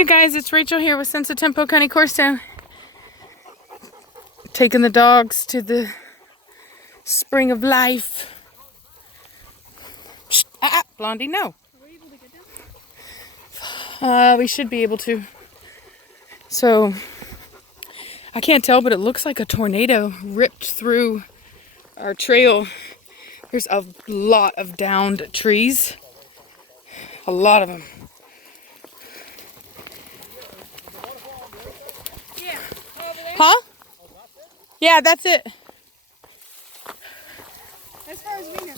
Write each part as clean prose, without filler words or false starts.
you guys, it's Rachel here with Senza Tempo Cane Corso. Taking the dogs to the spring of life. Shh, Blondie, no. Are we able to get down? We should be able to. So, I can't tell, but it looks like a tornado ripped through our trail. There's a lot of downed trees. A lot of them. Yeah. Over there? Huh? Yeah, that's it. As far as we know.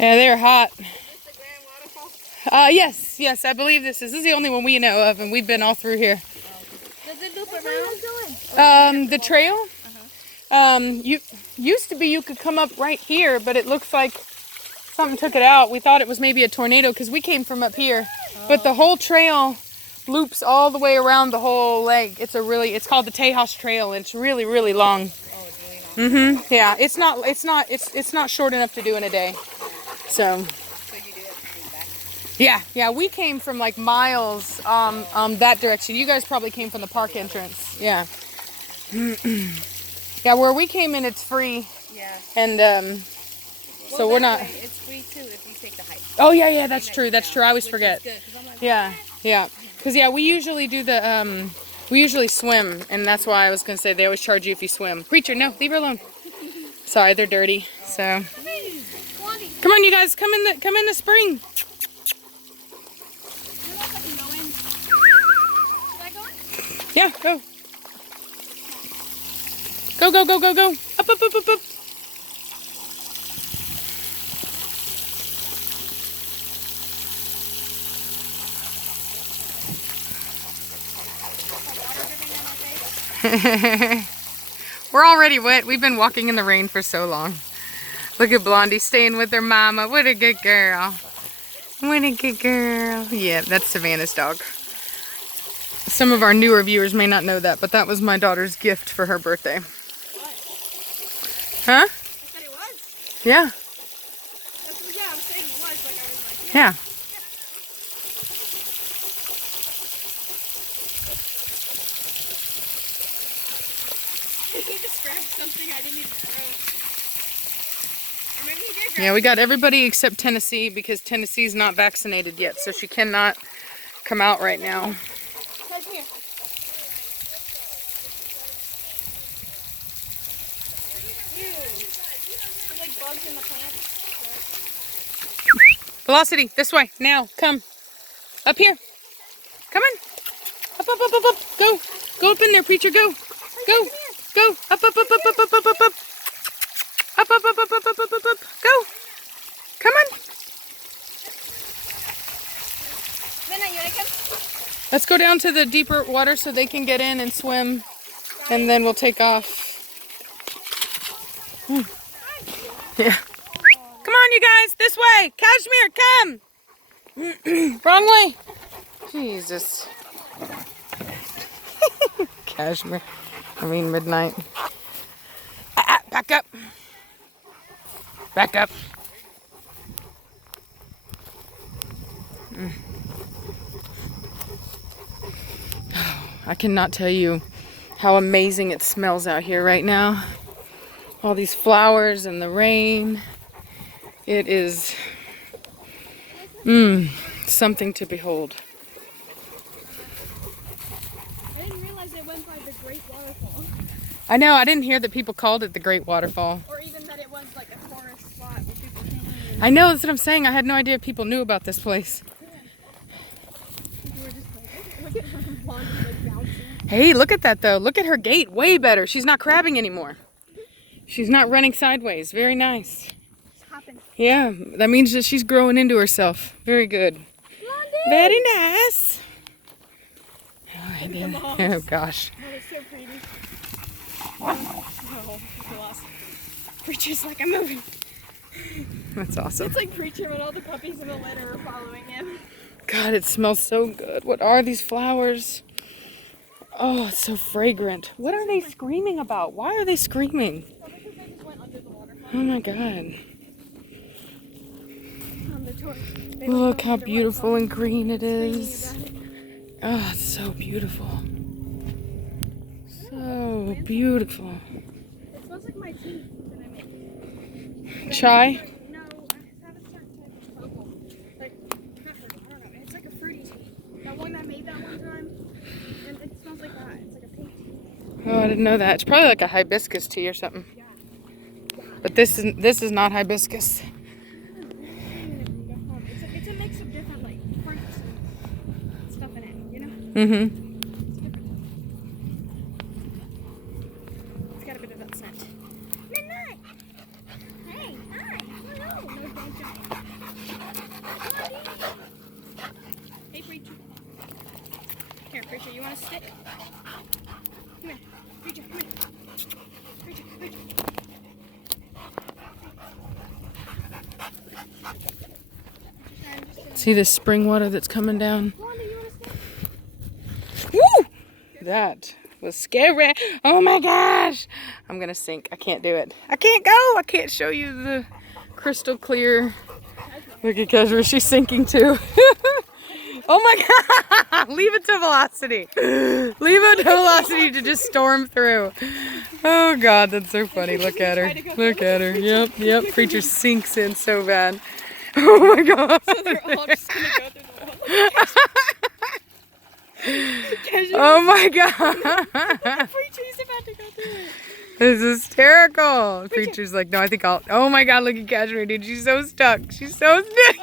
Yeah, they're hot. Is this the Grand Waterfall? Yes, I believe this is the only one we know of, and we've been all through here. Does it loop around? The trail? You used to be you could come up right here, but it looks like something took it out. We thought it was maybe a tornado because we came from up here, but the whole trail loops all the way around the whole lake. It's called the Tejas Trail, and it's really, really long. Yeah, it's not short enough to do in a day. So So you do it back? yeah, we came from like miles that direction. You guys probably came from the park entrance. Yeah. Yeah, where we came in, it's free. Yeah. And so we're not. It's free too if you take the hike. Oh yeah, that's true. That's true. I always forget. Good, 'cause I'm like, Yeah. Because we usually do the we usually swim, and that's why I was gonna say they always charge you if you swim. Preacher, no, leave her alone. Sorry, they're dirty. So come on, you guys, come in the spring. Yeah, go. Go. Up. We're already wet. We've been walking in the rain for so long. Look at Blondie staying with her mama. What a good girl. What a good girl. Yeah, that's Savannah's dog. Some of our newer viewers may not know that, but that was my daughter's gift for her birthday. Huh? I said it was. Yeah. Yeah, I was saying it was. Like I was like, Yeah. he just grabbed something I didn't even throw. Or maybe he did grab Yeah, we got everybody except Tennessee because Tennessee's not vaccinated yet, so she cannot come out right now. Right here. Ew. There's like bugs in the plant. Velocity, this way, now, come. Up here. Come on. Up. Go. Go up in there, preacher, go. Go. Go. Up. Up. Go. Come on. Minna, you wanna come? Let's go down to the deeper water so they can get in and swim, and then we'll take off. Yeah. Come on, you guys, this way. Cashmere, come. Wrong way. Jesus. Cashmere. Midnight. Back up. Back up. I cannot tell you how amazing it smells out here right now. All these flowers and the rain. It is something to behold. I didn't realize it went by the Great Waterfall. I know, I didn't hear that people called it the Great Waterfall. Or even that it was like a tourist spot where people came in. I know, that's what I'm saying. I had no idea people knew about this place. People were just like, look at her blonde like bouncing. Hey, look at that though. Look at her gait. Way better. She's not crabbing anymore. She's not running sideways. Very nice. It's happened. Yeah, that means that she's growing into herself. Very good. Blondie! Very nice. Oh gosh. Oh, it's so pretty. Oh, it's lost. Preacher's like, I'm moving. That's awesome. It's like Preacher when all the puppies in the litter are following him. God, it smells so good. What are these flowers? Oh, it's so fragrant. What are they screaming about? Why are they screaming? Oh, because they just went under the waterfall. Oh my God. They Look don't how know beautiful and green it screaming is. about it. Oh, it's so beautiful. So beautiful. It smells like my teeth that I make. Chai? No, I have a certain type of purple. Like, not purple, I don't know. It's like a fruity tea. That one I made that one time, and it smells like that. It's like a pink tea. Oh, I didn't know that. It's probably like a hibiscus tea or something. Yeah. But this is not hibiscus. It's a mix of different, like, fruits and stuff in it, you know? Mm-hmm. It's different. It's got a bit of that scent. Midnight! Hey, hi! Hello! No, don't jump. Hey, Preacher. Here, Preacher, you want a stick? Come here. Preacher, come here. Preacher, Preacher. See this spring water that's coming down? Wanda, you want a stick? Woo! That was scary. Oh my gosh. I'm gonna sink. I can't do it. I can't go. I can't show you the crystal clear. Look at Kezra. She's sinking too. Oh my God. Leave it to velocity. Leave it to velocity to just storm through. Oh God, that's so funny. Look at her. Look at her. Yep, yep. Preacher sinks in so bad. Oh my God. So they're all just gonna go through the wall. Oh my God. Preacher's about to go through it. This is hysterical. Preacher's like, no, I think I'll. Oh my God, look at Cashmere, dude. She's so stuck. She's so stuck.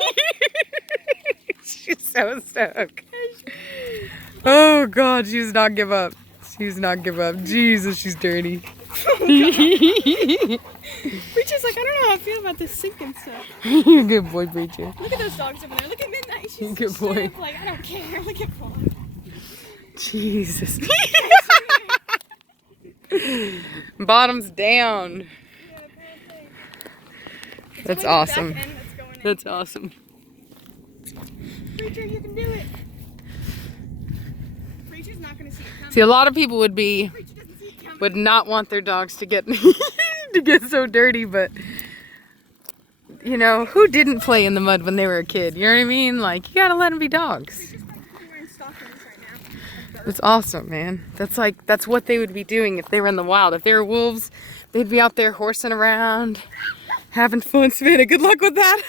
She's so stuck. Oh God, she does not give up. She does not give up. Jesus, she's dirty. Preacher's like, I don't know how I feel about this sinking stuff. You're a good boy, Preacher. Look at those dogs over there. Look at Midnight. She's Good just boy. straight up like, I don't care. Look at Paul. Jesus. Bottoms down. Yeah, apparently. It's That's only the awesome. back end that's going in. That's awesome. Preacher, you can do it. Preacher's not gonna see it coming. See, a lot of people Preacher doesn't see it coming. would not want their dogs to get to get so dirty, but you know, who didn't play in the mud when they were a kid? You know what I mean? Like, you gotta let them be dogs. Preacher's probably wearing stockings right now. That's awesome, man. That's what they would be doing if they were in the wild. If they were wolves, they'd be out there horsing around, having fun. Savannah, good luck with that.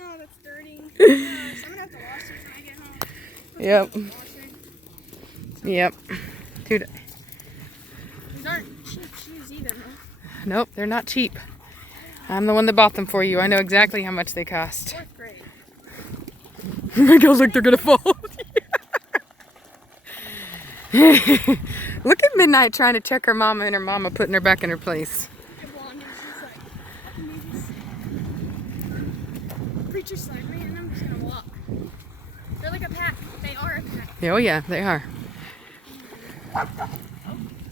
Oh, that's dirty. So I'm gonna have to wash these when I get home. Yep. Wash it. Yep. Dude, These aren't cheap shoes either, huh? nope, they're not cheap. I'm the one that bought them for you. I know exactly how much they cost. 4th grade. Oh my God, look, they're gonna fall. Look at Midnight trying to check her mama and her mama putting her back in her place. Look at Blondie. She's like, can you just... Preacher's like, man, I'm just gonna walk. They're like a pack. They are a pack. Oh yeah, they are.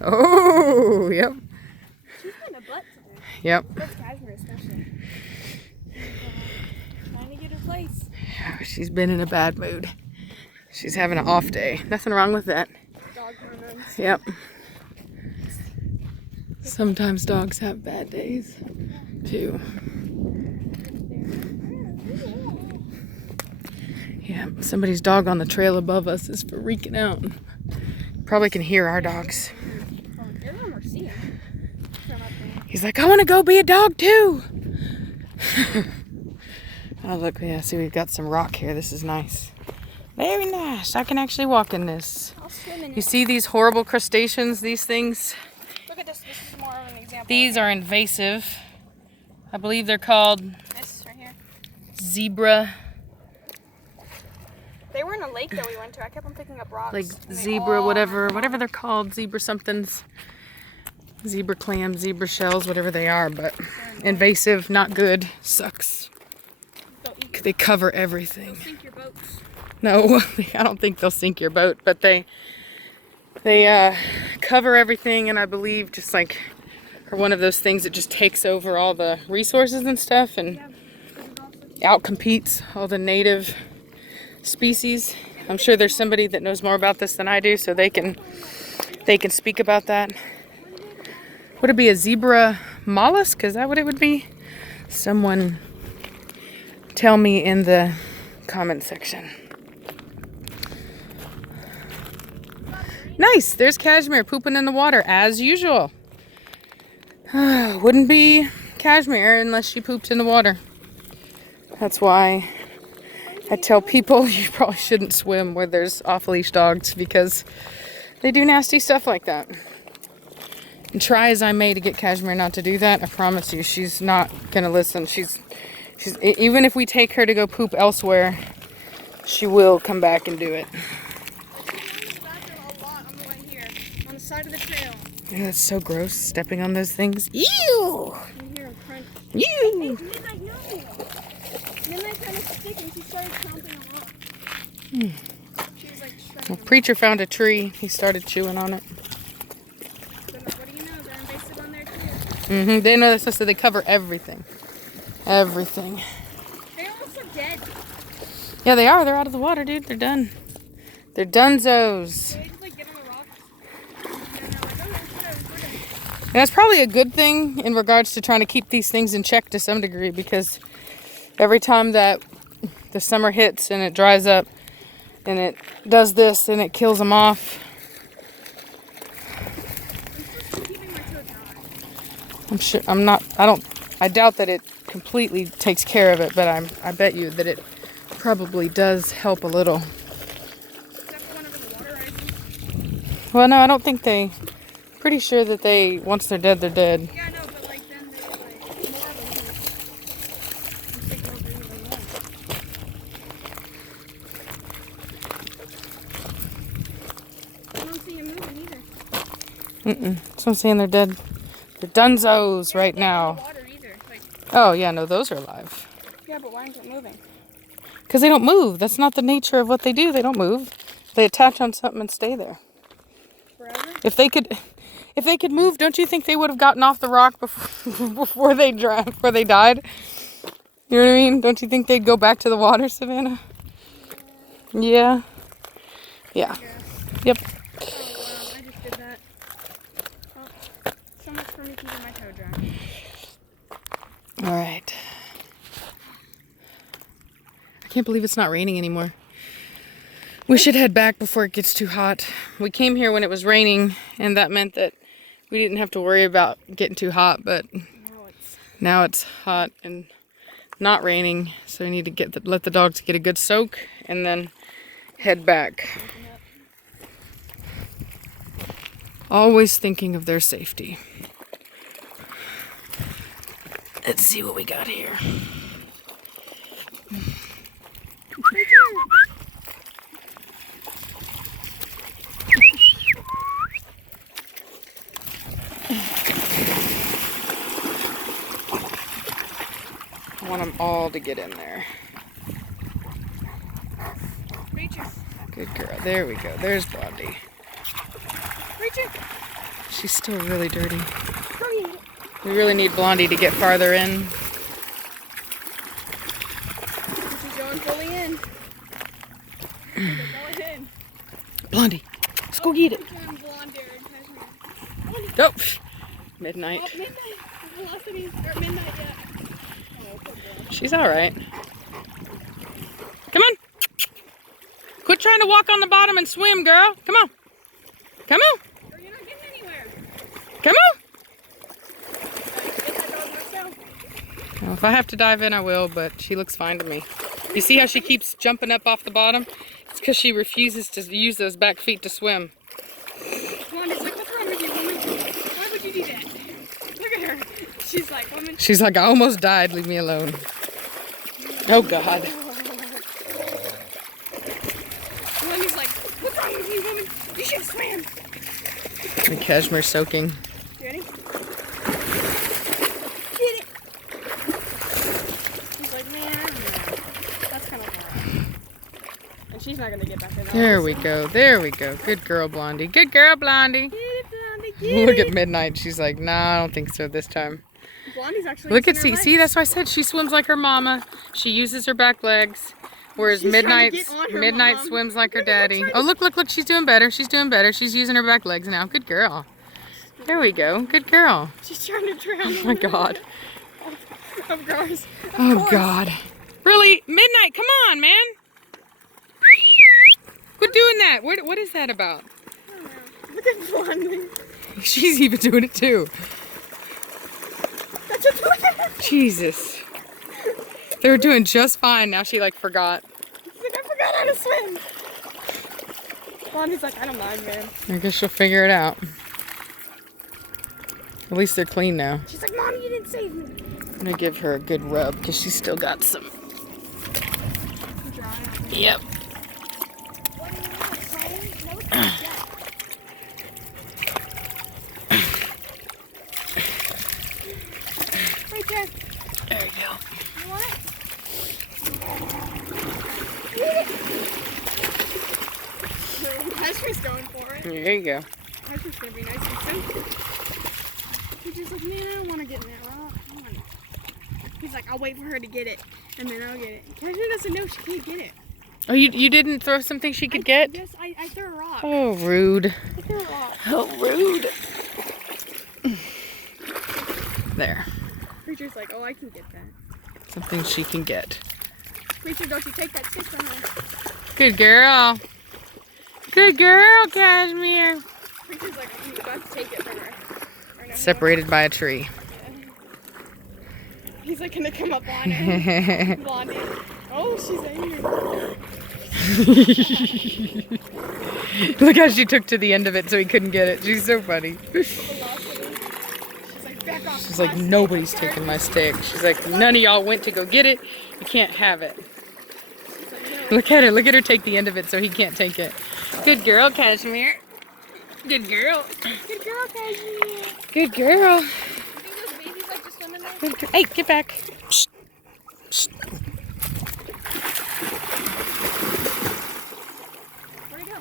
Oh, yep. She's been a butt today. Yep. That's Cashmere especially. Trying to get her place. She's been in a bad mood. She's having an off day. Nothing wrong with that. Dog hormones. Yep. Sometimes dogs have bad days too. Yeah, somebody's dog on the trail above us is freaking out. Probably can hear our dogs. He's like, I want to go be a dog too. Oh look, yeah, see we've got some rock here. This is nice. Very nice. I can actually walk in this. I'll swim in You it. see these horrible crustaceans, these things? Look at this. This is more of an example. These are invasive. I believe they're called This right here. zebra, They were in a lake that we went to. I kept on picking up rocks. like and they zebra, all whatever went they're called, zebra somethings. Zebra clams, zebra shells, whatever they are, but invasive, not good, sucks. They'll eat They cover They'll everything. sink your boats. No, I don't think they'll sink your boat, but they cover everything, and I believe just like are one of those things that just takes over all the resources and stuff and Yeah. outcompetes all the native species. I'm sure there's somebody that knows more about this than I do, so they can speak about that. Would it be a zebra mollusk? Is that what it would be? Someone tell me in the comment section. Nice, there's Cashmere pooping in the water as usual. Wouldn't be Cashmere unless she pooped in the water. That's why I tell people you probably shouldn't swim where there's off-leash dogs, because they do nasty stuff like that. And try as I may to get Cashmere not to do that, I promise you she's not gonna listen. She's even if we take her to go poop elsewhere, she will come back and do it. On the side of the trail. Yeah, that's so gross, stepping on those things. Ew! You hear a crunch. Ew! Hey, Midnight, no! Midnight kind of stick and she started chomping a lot. She was like shredding. Well, Preacher found a tree. He started chewing on it. So now, what do you know? They're invasive on there too. Mm-hmm. They know this, so they cover everything. Everything. They're also dead. Yeah, they are. They're out of the water, dude. They're done. They're dunzos. So they just like get on the rocks. And they're like, oh, And that's probably a good thing in regards to trying to keep these things in check to some degree, because every time that the summer hits and it dries up and it does this and it kills them off. I'm keeping my toe dry. I'm sure I doubt that it completely takes care of it, but I bet you that it probably does help a little. Except for whenever the water rises. Well, no, I don't think pretty sure that once they're dead, they're dead. Yeah, I know, but like then they like more of them can take over even more. I don't see you moving either. So I'm saying they're dead. They're dunzos right now. Water either. Like, Oh, yeah, no, those are alive. yeah, but why aren't they moving? Because they don't move. That's not the nature of what they do. They don't move. They attach on something and stay there. Forever? If they could move, don't you think they would have gotten off the rock before they died? You know what I mean? Don't you think they'd go back to the water, Savannah? Yeah. Yeah. Yep. Oh, wow, I just did that. Oh, so much for me keeping my toe dry. All right. I can't believe it's not raining anymore. We should head back before it gets too hot. We came here when it was raining, and that meant that we didn't have to worry about getting too hot, but now it's hot and not raining, so we need to let the dogs get a good soak and then head back. Always thinking of their safety. Let's see what we got here. I want them all to get in there. Rachel. Good girl. There we go. There's Blondie. Rachel. She's still really dirty. Hurry. We really need Blondie to get farther in. She's going fully in. Going in. Blondie, let's go get it. Go. Midnight. Oh, midnight. Velocity. Or midnight, yeah. She's all right. Come on. Quit trying to walk on the bottom and swim, girl. Come on. Come on. Or you're not getting anywhere. Come on. Get that dog myself. Well, if I have to dive in, I will, but she looks fine to me. You see how she keeps jumping up off the bottom? It's because she refuses to use those back feet to swim. Come on, it's like, what's wrong with you, woman? Why would you do that? Look at her. She's like, woman. She's like, I almost died. Leave me alone. Oh, God. Woman's like, what's wrong with you, woman? You should have swam. The Cashmere soaking. You ready? Get it. She's like, man, I don't know. That's kind of hard. And she's not going to get back in. There we go. There we go. Good girl, Blondie. Good girl, Blondie. Get it, Blondie, get Look it. at Midnight. She's like, nah, I don't think so this time. Blondie's actually Look at using her see, legs. that's why I said she swims like her mama. She uses her back legs. Whereas She's trying to Midnight, get on her Midnight mom. swims like her Look at her daddy. trying Oh, look, look, look. She's doing better. She's doing better. She's using her back legs now. Good girl. There we go. Good girl. She's trying to drown. Oh my God. Of course. Oh God. Really? Midnight, come on, man. Quit doing that. What is that about? I don't know. Look at Blondie. She's even doing it too. That's a twin. Jesus. They were doing just fine. Now she like forgot. She's like, I forgot how to swim. Blondie's like, I don't mind, man. I guess she'll figure it out. At least they're clean now. She's like, Mom, you didn't save me. I'm gonna give her a good rub because she's still got some. Dry. Yep. What do you want, Simon? No, it's not yet. Right there. There you go. You want it? Hesper's going for it. There you go. Hesper's gonna be nice and simple. He's just like, man, I don't want to get in that rock. I want it. He's like, I'll wait for her to get it, and then I'll get it. Cashmere doesn't know she can't get it. Oh, you didn't throw something she could get? Yes, I threw a rock. Oh, rude. I threw a rock. Oh, rude. There. Preacher's like, oh, I can get that. Something she can get. Preacher, don't you take that stick from her. Good girl. Good girl, Cashmere. Preacher's like, I'm about to take it from her. Right now, Separated by a tree. yeah. He's like gonna come up on her. Blondie. Oh, she's angry. Look how she took to the end of it so he couldn't get it. She's so funny. She's like, back off. She's like, nobody's taking my stick. She's like, none of y'all went to go get it. You can't have it. Look at her. Look at her take the end of it so he can't take it. Good girl, Cashmere. Good girl. Good girl, Cashmere. Good girl. You think those babies like to swim in there? Good girl. Hey, get back. Shh. Shh. Where'd he go?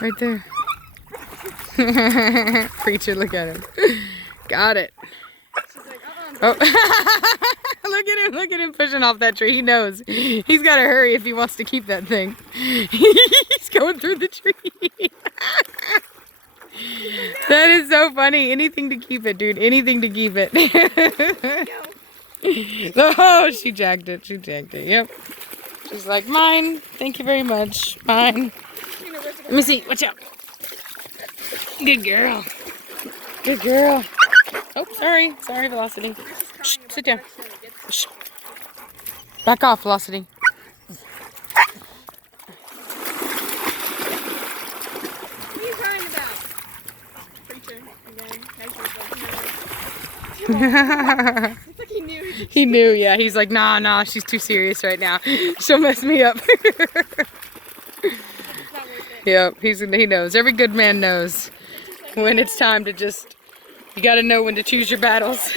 Right there. Preacher, look at him. Got it. She's like, Oh. Look at him pushing off that tree. He knows. He's got to hurry if he wants to keep that thing. He's going through the tree. That is so funny. Anything to keep it, dude. Anything to keep it. Oh, she jacked it. She jacked it. Yep. She's like, mine. Thank you very much. Mine. Let me see. Watch out. Good girl. Good girl. Oh, sorry. Sorry, Velocity. Shh, sit down. Shh. Back off, Velocity. What are you crying about? Preacher, again. It's like he knew. He knew, yeah. He's like, nah, she's too serious right now. She'll mess me up. It's not worth it. Yep, he knows. Every good man knows when it's time to just, you gotta know when to choose your battles.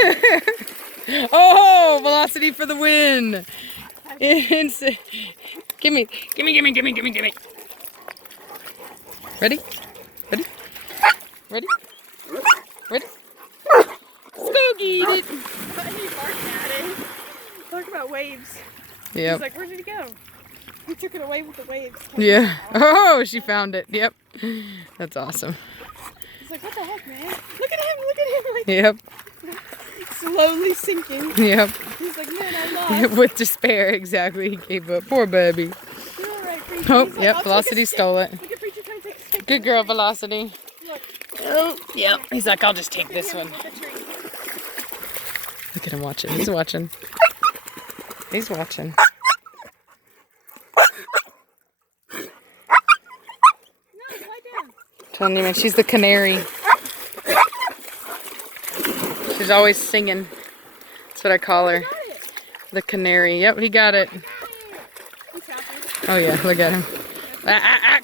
Oh, Velocity for the win. Gimme. Ready? Ready? Ready? Ready? Let's go get it. He barked at it. Talk about waves. Yep. He's like, where did he go? He took it away with the waves. Yeah. Oh, she found it. Yep. That's awesome. He's like, what the heck, man? Look at him. Like, Yep. slowly sinking. Yep. He's like, man, I lost. With despair, exactly. He gave up. Poor baby. You're all right, Preacher. Oh, He's like, yep. I'll take a Velocity stick. stole it. Look at Preacher trying to take a stick. Good girl, Velocity. Look. Oh, yep. He's like, I'll just take this one. Look at the tree. Look at him watching. He's watching. He's watching. No, lie down. Telling you, man, she's the canary. She's always singing. That's what I call her. Got it. The canary. Yep, he got it. He's happy. Oh yeah, look at him.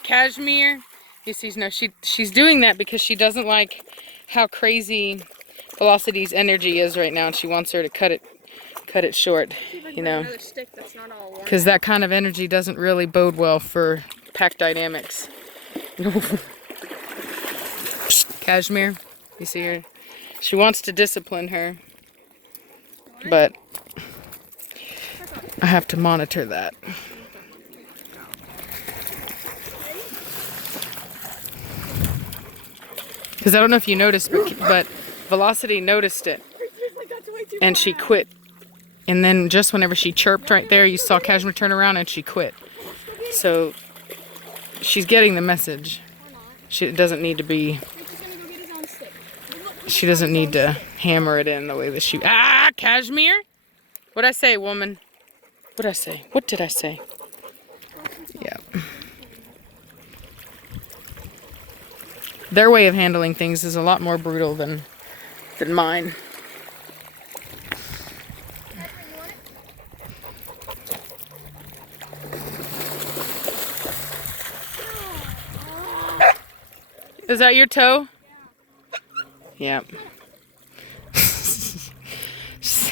Cashmere. He sees no. She's doing that because she doesn't like how crazy Velocity's energy is right now, and she wants her to cut it short. See if I can You get know, another stick that's not all worn. because that kind of energy doesn't really bode well for pack dynamics. Cashmere, you see her? She wants to discipline her, but I have to monitor that. Because I don't know if you noticed, but Velocity noticed it. And she quit. And then just whenever she chirped right there, you saw Cashmere turn around and she quit. So she's getting the message. She doesn't need to be... She doesn't need to hammer it in the way that she... Ah, Cashmere? What'd I say, woman? What'd I say? What did I say? Yeah. Their way of handling things is a lot more brutal than mine. Is that your toe? Yeah.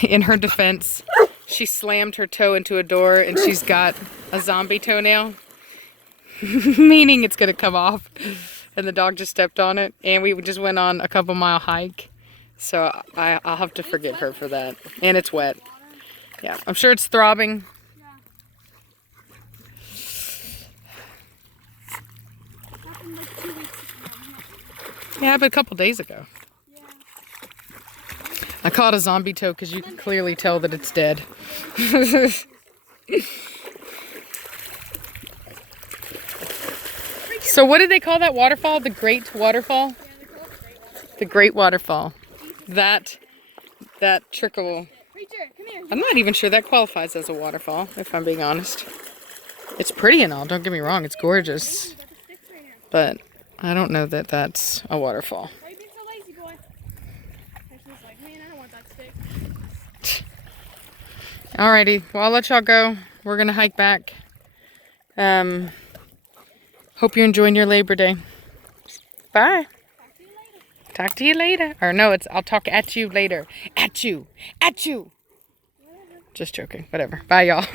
In her defense, she slammed her toe into a door and she's got a zombie toenail. Meaning it's going to come off. And the dog just stepped on it. And we just went on a couple-mile hike. So I'll have to forgive her for that. And it's wet. Yeah, I'm sure it's throbbing. Yeah, but a couple days ago. I call it a zombie toe because you can clearly tell that it's dead. So what did they call that waterfall? The Great Waterfall? The Great Waterfall. That trickle. I'm not even sure that qualifies as a waterfall, if I'm being honest. It's pretty and all, don't get me wrong, it's gorgeous. But I don't know that that's a waterfall. Why are you being so lazy, boy? Cashmere's like, man, I don't want that stick. Alrighty, well, I'll let y'all go. We're gonna hike back. Hope you're enjoying your Labor Day. Bye. Talk to you later. Or no, I'll talk at you later. At you. At you. Just joking. Whatever. Bye, y'all.